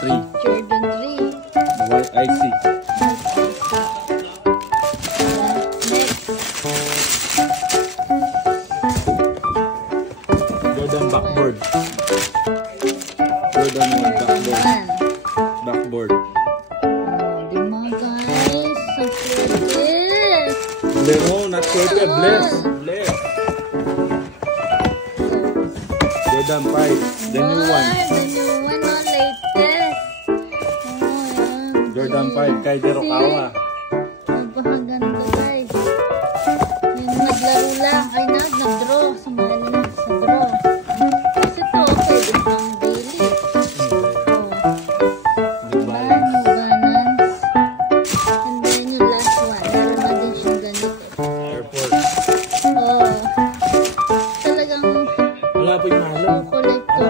3. Jordan 3. White IC. Jordan backboard. Jordan 1 backboard. Backboard. Di mo guys. So cute. No, not Jordan. Bless. Bless. Jordan 5. The new one. The new one, no? Latest. Jordan 5 kay Derokawa. Napakaganda guys. Yung naglaro lang. Ay, nag-draw. Sa mga sa draw. Kasi ito, pwede pang daily. New Balance. New Balance. And then yung last one. Meron na din siyang ganito. Air Force. Oh. Talagang Wala po yung malo. collect ko.